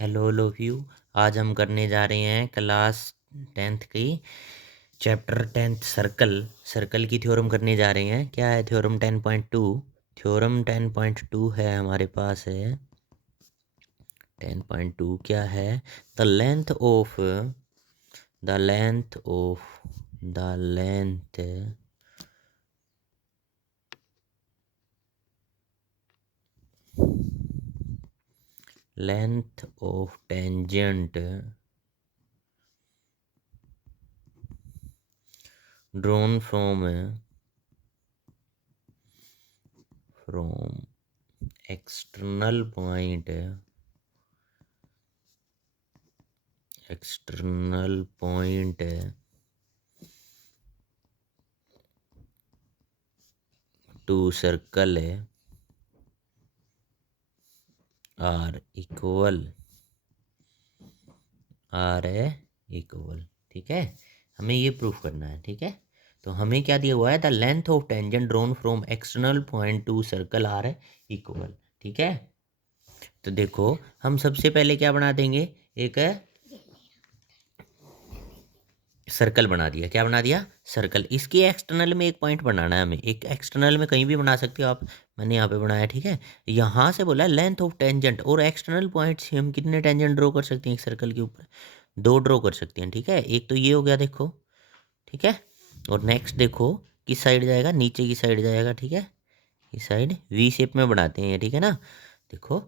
Hello love you. आज हम करने जा रहे हैं क्लास 10th की चैप्टर 10th सर्कल सर्कल की थ्योरम करने जा रहे हैं। क्या है थ्योरम 10.2? थ्योरम 10.2 है हमारे पास है 10.2 क्या है? The length of the length of the length length of tangent drawn from external point to circle are equal ठीक है। हमें ये प्रूफ करना है। ठीक है, तो हमें क्या दिया हुआ है? The length of tangent drawn from external point to circle are equal. ठीक है, तो देखो हम सबसे पहले क्या बना देंगे, एक सर्कल बना दिया। क्या बना दिया? सर्कल। इसके एक्सटर्नल में एक पॉइंट बनाना है हमें। एक एक्सटर्नल में कहीं भी बना सकते हो आप, मैंने यहाँ पे बनाया। ठीक है, यहाँ से बोला लेंथ ऑफ टेंजेंट, और एक्सटर्नल पॉइंट से हम कितने टेंजेंट ड्रॉ कर सकते हैं एक सर्कल के ऊपर? दो ड्रॉ कर सकते हैं। ठीक है, एक तो ये हो गया देखो। ठीक है, और नेक्स्ट देखो किस साइड जाएगा, नीचे की साइड जाएगा। ठीक है, इस साइड वी शेप में बनाते हैं। ठीक है ना, देखो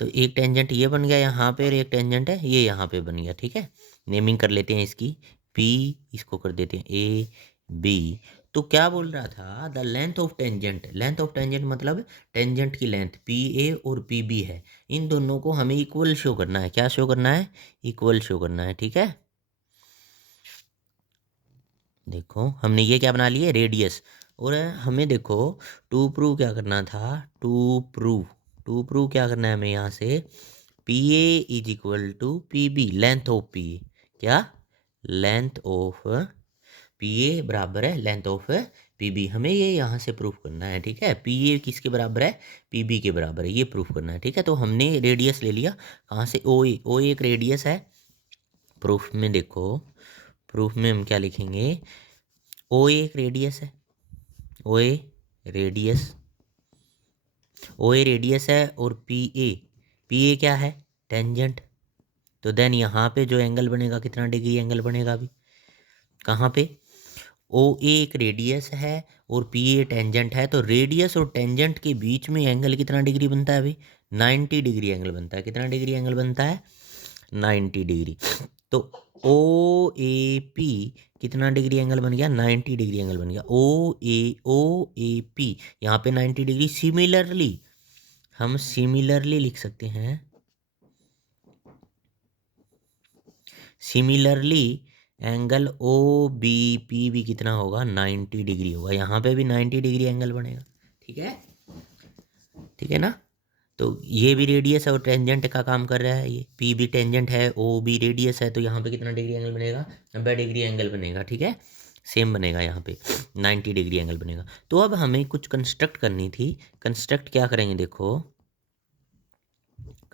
तो एक टेंजेंट ये बन गया यहाँ पे, और एक टेंजेंट है ये यहाँ पे बन गया। ठीक है, नेमिंग कर लेते हैं इसकी, पी इसको कर देते हैं ए बी। तो क्या बोल रहा था? The length of tangent, length of tangent मतलब टेंजेंट की लेंथ पी ए और पी बी है, इन दोनों को हमें इक्वल शो करना है। क्या शो करना है? इक्वल शो करना है। ठीक है, देखो हमने ये क्या बना लिए, रेडियस। और हमें देखो टू प्रूव क्या करना था, टू प्रूव क्या करना है हमें यहाँ से, P A is equal to P B, length of P A. क्या? लेंथ ऑफ पी ए बराबर है लेंथ ऑफ पी बी। हमें ये यहाँ से प्रूफ करना है। ठीक है, पी ए किसके बराबर है? पी बी के बराबर है, ये प्रूफ करना है। ठीक है, तो हमने रेडियस ले लिया कहाँ से, ओ ए। ओ ए एक रेडियस है। प्रूफ में देखो, प्रूफ में हम क्या लिखेंगे, ओ ए एक रेडियस है। ओ ए रेडियस, ओ ए रेडियस है, और पी ए क्या है? टेंजेंट। तो देन यहाँ पे जो एंगल बनेगा, कितना डिग्री एंगल बनेगा अभी, कहाँ पे? ओ ए एक रेडियस है और पी ए टेंजेंट है, तो रेडियस और टेंजेंट के बीच में एंगल कितना डिग्री बनता है अभी? 90 डिग्री एंगल बनता है। कितना डिग्री एंगल बनता है? 90 डिग्री। तो ओ ए पी कितना डिग्री एंगल बन गया? 90 डिग्री एंगल बन गया। ओ ए पी यहाँ पे 90 डिग्री। सिमिलरली हम सिमिलरली लिख सकते हैं, similarly angle O B P भी कितना होगा? 90 डिग्री होगा। यहाँ पे भी 90 डिग्री एंगल बनेगा। ठीक है, ठीक है ना। तो ये भी रेडियस है और टेंजेंट का काम कर रहा है, ये पी भी टेंजेंट है, ओ भी रेडियस है, तो यहाँ पे कितना डिग्री एंगल बनेगा? 90 डिग्री एंगल बनेगा। ठीक है, सेम बनेगा यहाँ पे, 90 डिग्री एंगल बनेगा। तो अब हमें कुछ कंस्ट्रक्ट करनी थी। कंस्ट्रक्ट क्या करेंगे, देखो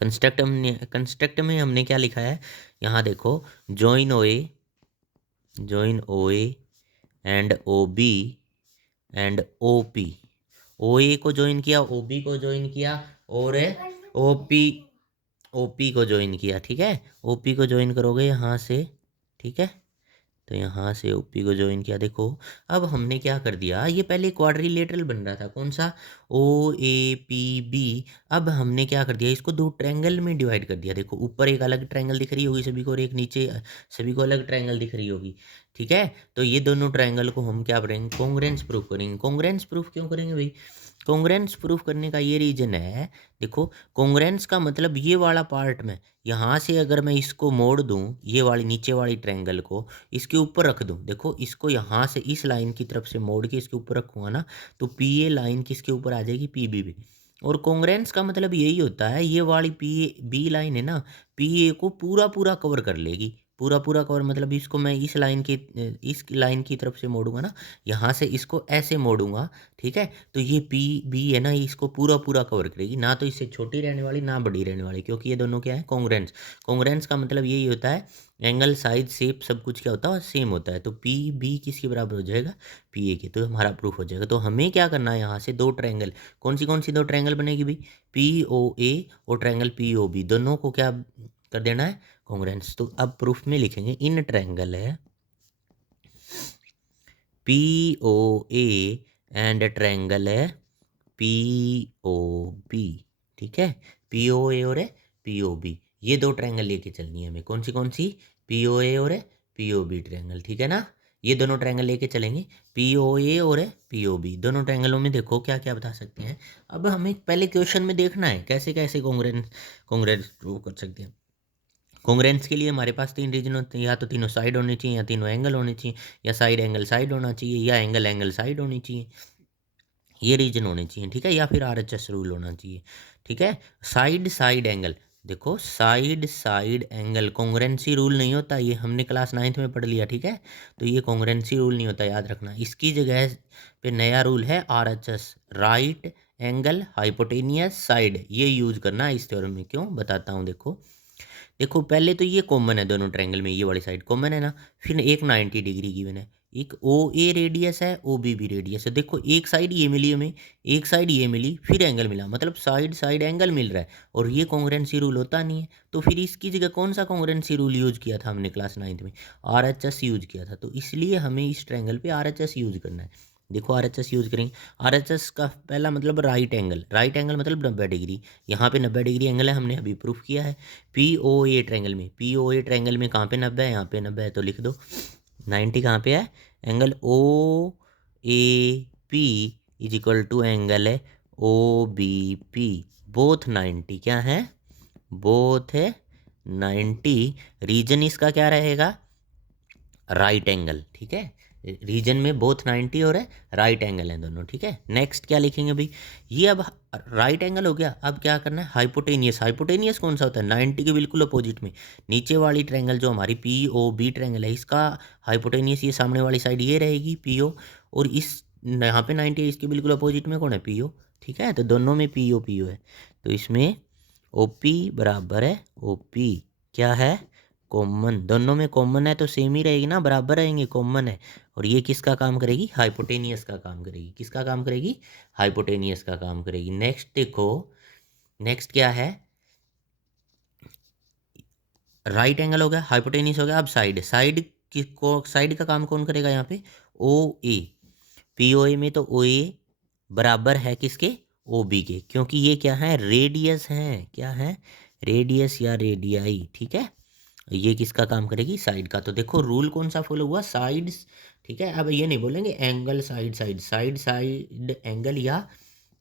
कंस्ट्रक्ट में हमने क्या लिखा है, यहाँ देखो, join O A and O B and O P. O A को ज्वाइन किया, ओ बी को ज्वाइन किया, और ओ पी ओ पी को ज्वाइन किया। ठीक है, ओ पी को ज्वाइन करोगे यहाँ से। ठीक है, तो यहाँ से ओपी को ज्वाइन किया। देखो अब हमने क्या कर दिया, ये पहले क्वाड्रिलेटरल बन रहा था, कौन सा? ओ ए पी बी। अब हमने क्या कर दिया, इसको दो ट्रायंगल में डिवाइड कर दिया। देखो ऊपर एक अलग ट्रायंगल दिख रही होगी सभी को, और एक नीचे सभी को अलग ट्रायंगल दिख रही होगी। ठीक है, तो ये दोनों ट्रायंगल को हम क्या करेंगे, कॉन्ग्रुएंस प्रूफ करेंगे। कॉन्ग्रुएंस प्रूफ क्यों करेंगे भाई? कॉन्ग्रुएंस प्रूफ करने का ये रीजन है, देखो कॉन्ग्रुएंस का मतलब ये वाला पार्ट में, यहाँ से अगर मैं इसको मोड़ दूँ, ये वाली नीचे वाली ट्रायंगल को इसके ऊपर रख दूँ, देखो इसको यहाँ से इस लाइन की तरफ से मोड़ के इसके ऊपर रखूँगा ना, तो पी ए लाइन किसके ऊपर आ जाएगी? पी बी भी। और कॉन्ग्रुएंस का मतलब यही होता है, ये वाली पी ए बी लाइन है ना, पी ए को पूरा पूरा कवर कर लेगी, पूरा पूरा कवर मतलब इसको मैं इस लाइन की तरफ से मोड़ूंगा ना, यहाँ से इसको ऐसे मोड़ूंगा, ठीक है। तो ये पी बी है ना, इसको पूरा पूरा कवर करेगी, ना तो इससे छोटी रहने वाली ना बड़ी रहने वाली, क्योंकि ये दोनों क्या है, कॉन्ग्रेंस। कॉन्ग्रेंस का मतलब यही होता है एंगल साइज शेप सब कुछ क्या होता है, सेम होता है। तो पी बी किसके बराबर हो जाएगा, पी ए के। तो हमारा प्रूफ हो जाएगा। तो हमें क्या करना है, यहाँ से दो ट्रायंगल, कौन सी दो ट्रायंगल बनेगी भाई, पी ओ ए और ट्रायंगल पी ओ बी, दोनों को क्या कर देना है, कॉन्ग्रेंस। तो अब प्रूफ में लिखेंगे इन ट्रायंगल है P O A and triangle है पी ओ बी, ठीक है। पी ओ ए और पी ओ बी, ये दो ट्रायंगल लेके चलनी है हमें, कौन सी, पी ओ ए और पी ओ बी ट्रायंगल, ठीक है ना। ये दोनों ट्रायंगल लेके चलेंगे, पी ओ ए और पी ओ बी, दोनों ट्रायंगलों में देखो क्या क्या बता सकते हैं। अब हमें पहले क्वेश्चन में देखना है कैसे कैसे कॉन्ग्रेंस कॉन्ग्रेंस प्रूव कर सकते हैं। कॉन्ग्रेंस के लिए हमारे पास तीन रीजन होते हैं, या तो तीनों साइड होनी चाहिए, या तीनों एंगल होने चाहिए, या साइड एंगल साइड होना चाहिए, या एंगल एंगल साइड होनी चाहिए, ये रीजन होने चाहिए, ठीक है। या फिर आरएचएस रूल होना चाहिए, ठीक है। साइड साइड एंगल, देखो साइड साइड एंगल कॉन्ग्रेंसी रूल नहीं होता, ये हमने क्लास 9th में पढ़ लिया, ठीक है। तो ये कॉन्ग्रेंसी रूल नहीं होता, याद रखना। इसकी जगह पे नया रूल है RHS, right angle hypotenuse side, ये यूज करना है इस थ्योरम में। क्यों बताता हूँ, देखो देखो पहले तो ये कॉमन है दोनों ट्रायंगल में, ये वाली साइड कॉमन है ना। फिर एक 90 डिग्री गिवन है, एक ओ ए रेडियस है, ओ बी भी रेडियस है। देखो एक साइड ये मिली हमें, एक साइड ये मिली, फिर एंगल मिला, मतलब साइड साइड एंगल मिल रहा है, और ये कॉन्ग्रेंसी रूल होता नहीं है। तो फिर इसकी जगह कौन सा कॉन्ग्रेंसी रूल यूज किया था हमने क्लास 9th में, आर एच एस यूज किया था। तो इसलिए हमें इस ट्रायंगल पे आर एच एस यूज करना है। देखो आर एच एस यूज करेंगे, आर एच एस का पहला मतलब राइट एंगल मतलब 90 डिग्री, यहाँ पे 90 डिग्री एंगल है, हमने अभी प्रूफ किया है। पी ओ ए ट्रायंगल में, पी ओ ए ट्रायंगल में कहाँ पे 90 है, यहाँ पे 90 है, तो लिख दो 90 कहाँ पे है, angle O A P is equal to angle है ओ बी पी, बोथ 90 क्या है, बोथ है 90। रीजन इसका क्या रहेगा, राइट एंगल, ठीक है। रीजन में बोथ 90 और राइट एंगल है दोनों, ठीक है। नेक्स्ट क्या लिखेंगे भाई, ये अब राइट एंगल हो गया, अब क्या करना है, हाइपोटेनियस। हाइपोटेनियस कौन सा होता है, 90 के बिल्कुल अपोजिट में, नीचे वाली ट्रायंगल जो हमारी पी ओ बी ट्रायंगल है, इसका हाइपोटेनियस ये सामने वाली साइड ये रहेगी पी ओ, और इस यहाँ पे 90 है, इसके बिल्कुल अपोजिट में कौन है, पी ओ, ठीक है। तो दोनों में पी ओ है, तो इसमें ओ पी बराबर है ओ पी, क्या है, कॉमन, दोनों में कॉमन है तो सेम ही रहेगी ना, बराबर रहेंगे, कॉमन है। और ये किसका काम करेगी, हाइपोटेनियस का काम करेगी, किसका काम करेगी, हाइपोटेनियस का काम करेगी। नेक्स्ट देखो, नेक्स्ट क्या है, राइट एंगल हो गया, हाइपोटेनियस हो गया। अब साइड, साइड का काम कौन करेगा यहाँ पे, ओ ए, पी ओ ए में तो ओ ए बराबर है किसके, ओ बी के, क्योंकि ये क्या है, रेडियस है, क्या है, रेडियस या रेडियाई, ठीक है। ये किसका काम करेगी, साइड का। तो देखो रूल कौन सा फॉलो हुआ, साइड्स, ठीक है। अब ये नहीं बोलेंगे angle side side, side side angle या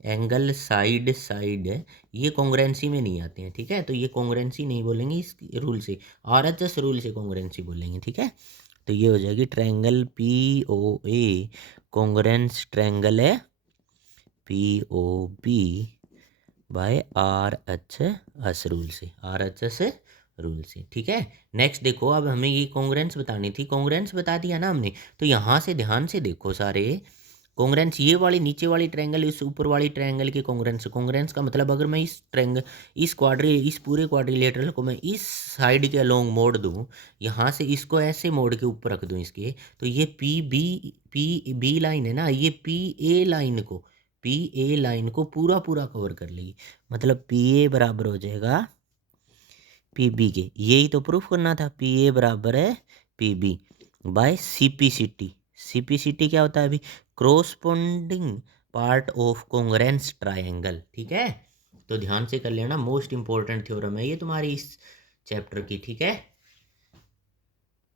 एंगल साइड साइड, ये कॉन्ग्रेंसी में नहीं आते हैं, ठीक है। तो ये कॉन्ग्रेंसी नहीं बोलेंगे इस रूल से, आरएचएस रूल से कॉन्ग्रेंसी बोलेंगे, ठीक है। तो ये हो जाएगी triangle P O A congruence triangle है P O B by R H S rule से, आर एच एस रूल से, ठीक है। नेक्स्ट देखो, अब हमें ये कॉन्ग्रेंस बतानी थी, कॉन्ग्रेंस बता दिया ना हमने। तो यहाँ से ध्यान से देखो सारे, कॉन्ग्रेंस ये वाली नीचे वाली ट्रायंगल इस ऊपर वाली ट्रायंगल की कॉन्ग्रेंस, कॉन्ग्रेंस का मतलब अगर मैं इस ट्रायंगल इस पूरे क्वाड्रिलेटरल को मैं इस साइड के अलोंग मोड़ दूँ, यहाँ से इसको ऐसे मोड़ के ऊपर रख दूँ इसके, तो ये पी बी लाइन है ना, ये पी ए लाइन को पूरा पूरा कवर कर लेगी, मतलब पी ए बराबर हो जाएगा पी बी के। यही तो प्रूफ करना था, पी ए बराबर है P B by C P C T. C P C T क्या होता है अभी, corresponding part of congruence triangle, ठीक है। तो ध्यान से कर लेना, मोस्ट इंपॉर्टेंट थ्योरम है ये तुम्हारी इस चैप्टर की, ठीक है।